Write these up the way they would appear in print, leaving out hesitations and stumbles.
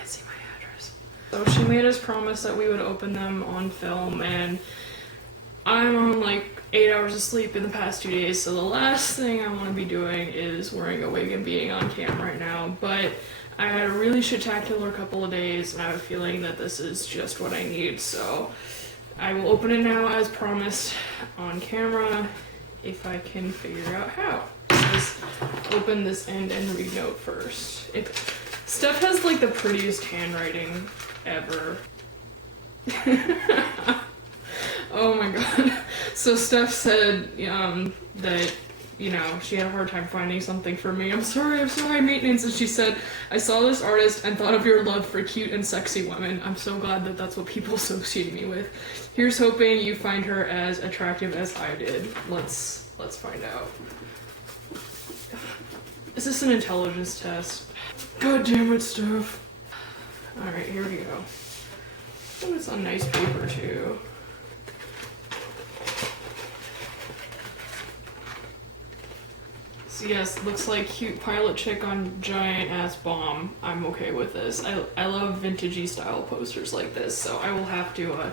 Can't see my address. So she made us promise that we would open them on film, and I'm on like 8 hours of sleep in the past 2 days, so the last thing I want to be doing is wearing a wig and being on cam right now. But I had a really shit-tacular couple of days, and I have a feeling that this is just what I need, so I will open it now as promised on camera if I can figure out how. Just open this end and read note first. Steph has like the prettiest handwriting ever. Oh my god. So Steph said that, you know, she had a hard time finding something for me. I'm sorry, maintenance. And she said, I saw this artist and thought of your love for cute and sexy women. I'm so glad that that's what people associate me with. Here's hoping you find her as attractive as I did. Let's find out. Is this an intelligence test? God damn it, Steph. Alright, here we go. Oh, it's on nice paper too. So yes, looks like cute pilot chick on giant ass bomb. I'm okay with this. I love vintagey style posters like this, so I will have to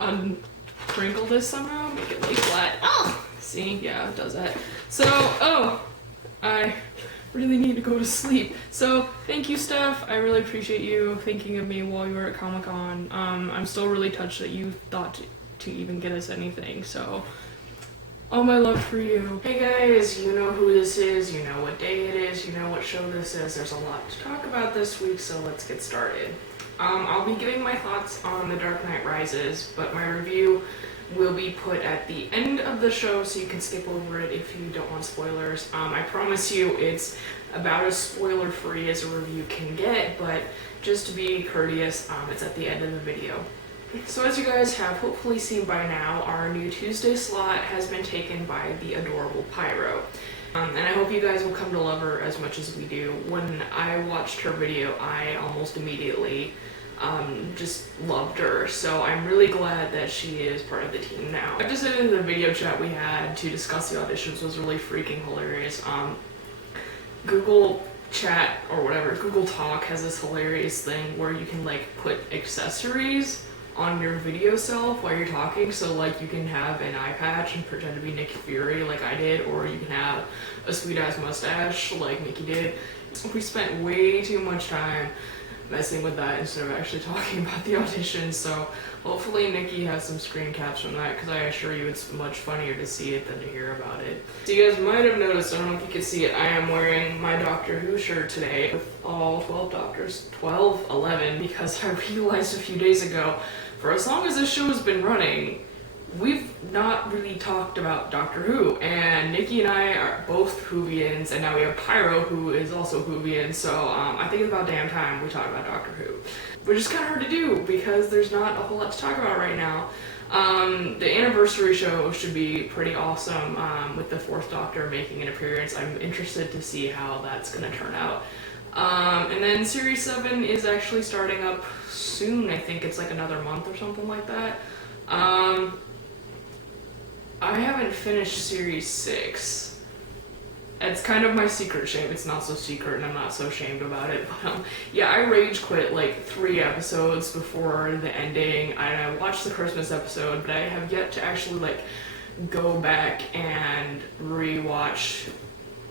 uncrinkle this somehow, make it lay flat. Oh! See? Yeah, it does that. So, I really need to go to sleep. So, thank you, Steph. I really appreciate you thinking of me while you were at Comic-Con. I'm still really touched that you thought to even get us anything, so all my love for you. Hey guys, you know who this is, you know what day it is, you know what show this is. There's a lot to talk about this week, so let's get started. I'll be giving my thoughts on The Dark Knight Rises, but my review will be put at the end of the show, so you can skip over it if you don't want spoilers. I promise you it's about as spoiler-free as a review can get, but just to be courteous, it's at the end of the video. So as you guys have hopefully seen by now, our new Tuesday slot has been taken by the adorable Pyro. And I hope you guys will come to love her as much as we do. When I watched her video, I almost immediately just loved her, so I'm really glad that she is part of the team now. I just said in the video chat we had to discuss the auditions was really freaking hilarious. Google Chat or whatever, Google Talk has this hilarious thing where you can like put accessories on your video self while you're talking, so like you can have an eye patch and pretend to be Nick Fury like I did, or you can have a sweet ass mustache like Nikki did. We spent way too much time messing with that instead of actually talking about the audition, so hopefully Nikki has some screen caps from that, because I assure you it's much funnier to see it than to hear about it. So you guys might have noticed, I don't know if you can see it, I am wearing my Doctor Who shirt today with all 12 doctors, 11, because I realized a few days ago, for as long as this show has been running, we've not really talked about Doctor Who, and Nikki and I are both Whovians, and now we have Pyro, who is also Whovian, so I think it's about damn time we talk about Doctor Who. Which is kind of hard to do, because there's not a whole lot to talk about right now. The anniversary show should be pretty awesome, with the 4th Doctor making an appearance. I'm interested to see how that's going to turn out. And then Series 7 is actually starting up soon. I think it's like another month or something like that. I haven't finished Series 6. It's kind of my secret shame. It's not so secret and I'm not so ashamed about it. But yeah, I rage quit like 3 episodes before the ending. I watched the Christmas episode, but I have yet to actually like go back and rewatch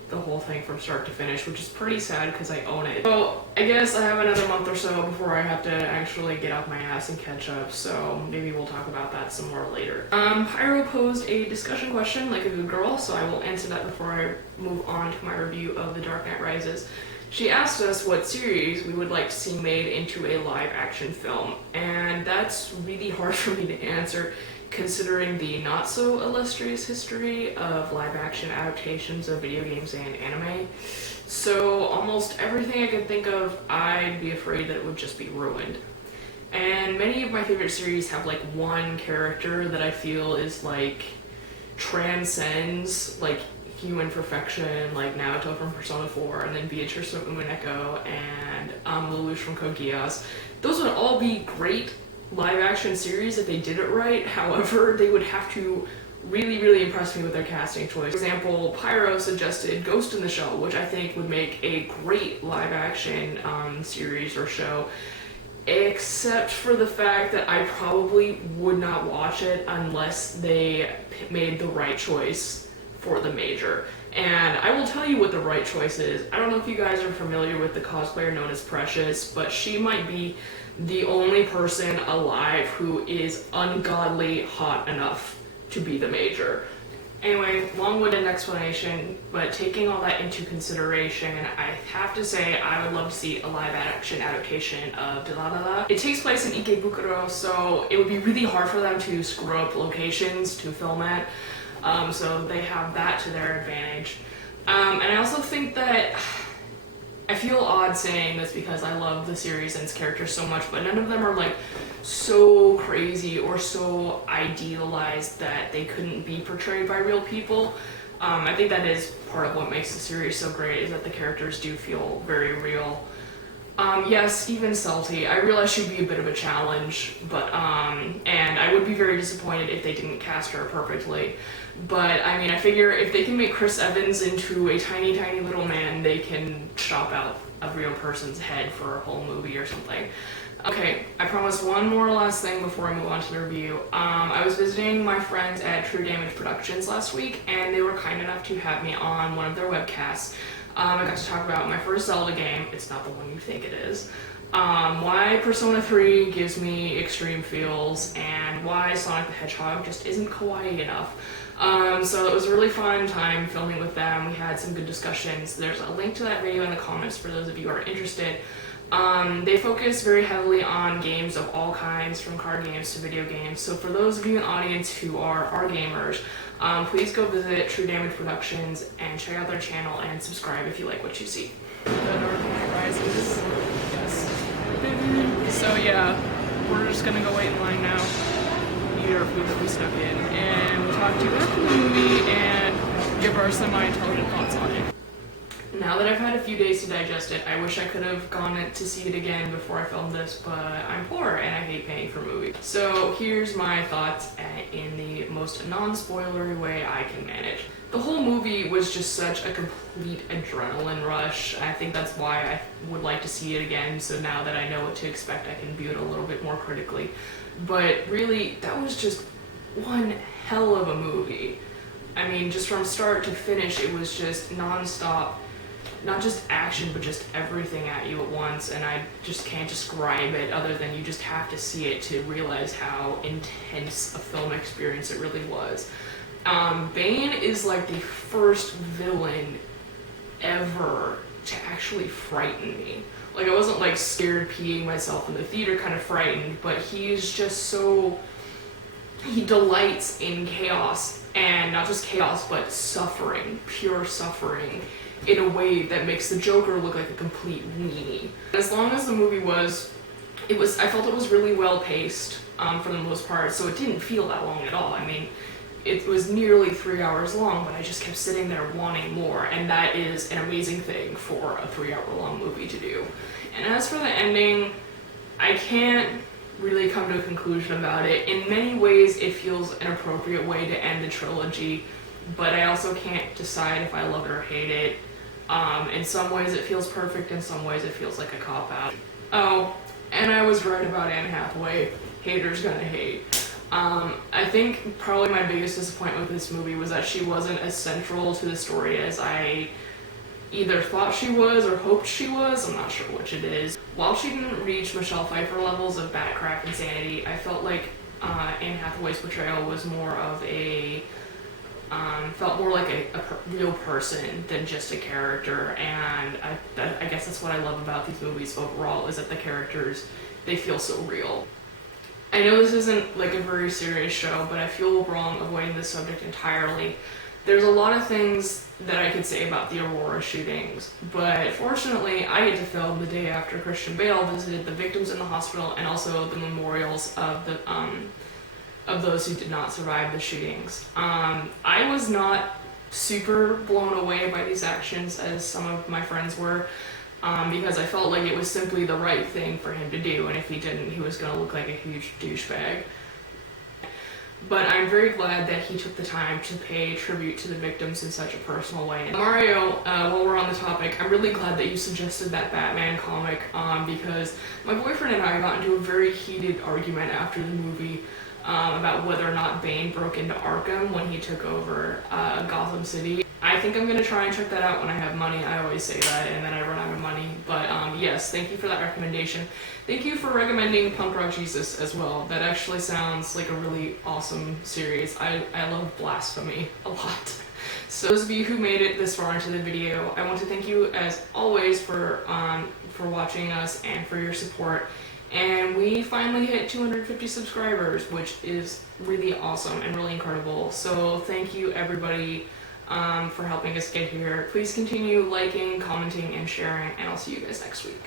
the whole thing from start to finish, which is pretty sad because I own it. So I guess I have another month or so before I have to actually get off my ass and catch up, so maybe we'll talk about that some more later. Pyro posed a discussion question like a good girl, so I will answer that before I move on to my review of The Dark Knight Rises. She asked us what series we would like to see made into a live action film, and that's really hard for me to answer considering the not so illustrious history of live action adaptations of video games and anime. So almost everything I can think of, I'd be afraid that it would just be ruined. And many of my favorite series have like one character that I feel is like transcends like human perfection, like Naoto from Persona 4, and then Beatrice from Umineko, and Lelouch from Code Geass. Those would all be great live action series if they did it right. However, they would have to really impressed me with their casting choice. For example, Pyro suggested Ghost in the Shell, which I think would make a great live action series or show, except for the fact that I probably would not watch it unless they made the right choice for the Major. And I will tell you what the right choice is. I don't know if you guys are familiar with the cosplayer known as Precious, but she might be the only person alive who is ungodly hot enough to be the Major. Anyway, long-winded explanation, but taking all that into consideration, I have to say I would love to see a live-action adaptation of Durarara. It takes place in Ikebukuro, so it would be really hard for them to screw up locations to film at, so they have that to their advantage. And I also think that I feel odd saying this because I love the series and its characters so much, but none of them are like so crazy or so idealized that they couldn't be portrayed by real people. I think that is part of what makes the series so great, is that the characters do feel very real. Yes, even Salty, I realize she'd be a bit of a challenge, but and I would be very disappointed if they didn't cast her perfectly. But I mean, I figure if they can make Chris Evans into a tiny little man, they can chop out a real person's head for a whole movie or something. Okay, I promise one more last thing before I move on to the review. I was visiting my friends at True Damage Productions last week, and they were kind enough to have me on one of their webcasts. I got to talk about my first Zelda game. It's not the one you think it is. Why Persona 3 gives me extreme feels, and why Sonic the Hedgehog just isn't kawaii enough. So it was a really fun time filming with them. We had some good discussions. There's a link to that video in the comments for those of you who are interested. They focus very heavily on games of all kinds, from card games to video games. So for those of you in the audience who are gamers, please go visit True Damage Productions and check out their channel and subscribe if you like what you see. The Northern Light Rises. Yes. So yeah, we're just gonna go wait in line now, eat our food that we snuck in, and we'll talk to you after the movie and give our semi-intelligent thoughts on it. Now that I've had a few days to digest it, I wish I could have gone to see it again before I filmed this, but I'm poor and I hate paying for movies. So here's my thoughts in the most non-spoilery way I can manage. The whole movie was just such a complete adrenaline rush. I think that's why I would like to see it again, so now that I know what to expect, I can view it a little bit more critically. But really, that was just one hell of a movie. I mean, just from start to finish, it was just non-stop. Not just action, but just everything at you at once, and I just can't describe it other than you just have to see it to realize how intense a film experience it really was. Bane is like the first villain ever to actually frighten me. Like, I wasn't like scared peeing myself in the theater, kind of frightened, but he's just so... he delights in chaos, and not just chaos, but suffering, pure suffering, in a way that makes the Joker look like a complete weenie. As long as the movie was, I felt it was really well paced for the most part, so it didn't feel that long at all. I mean, it was nearly 3 hours long, but I just kept sitting there wanting more, and that is an amazing thing for a 3-hour-long movie to do. And as for the ending, I can't really come to a conclusion about it. In many ways, it feels an appropriate way to end the trilogy, but I also can't decide if I love it or hate it. In some ways it feels perfect, in some ways it feels like a cop-out. Oh, and I was right about Anne Hathaway. Haters gonna hate. I think probably my biggest disappointment with this movie was that she wasn't as central to the story as I either thought she was or hoped she was. I'm not sure which it is. While she didn't reach Michelle Pfeiffer levels of Batcraft insanity, I felt like Anne Hathaway's portrayal was more of a felt more like a real person than just a character, and I guess that's what I love about these movies overall, is that the characters, they feel so real. I know this isn't like a very serious show, but I feel wrong avoiding this subject entirely. There's a lot of things that I could say about the Aurora shootings, but fortunately I get to film the day after Christian Bale visited the victims in the hospital and also the memorials of those who did not survive the shootings. I was not super blown away by these actions as some of my friends were, because I felt like it was simply the right thing for him to do, and if he didn't, he was going to look like a huge douchebag. but I'm very glad that he took the time to pay tribute to the victims in such a personal way. And Mario, while we're on the topic, I'm really glad that you suggested that Batman comic, because my boyfriend and I got into a very heated argument after the movie about whether or not Bane broke into Arkham when he took over Gotham City. I think I'm going to try and check that out when I have money. I always say that, and then I run out of money. But yes, thank you for that recommendation. Thank you for recommending Punk Rock Jesus as well. That actually sounds like a really awesome series. I love Blasphemy a lot. So those of you who made it this far into the video, I want to thank you as always for watching us and for your support. And we finally hit 250 subscribers, which is really awesome and really incredible. So thank you everybody for helping us get here. Please continue liking, commenting, and sharing, and I'll see you guys next week.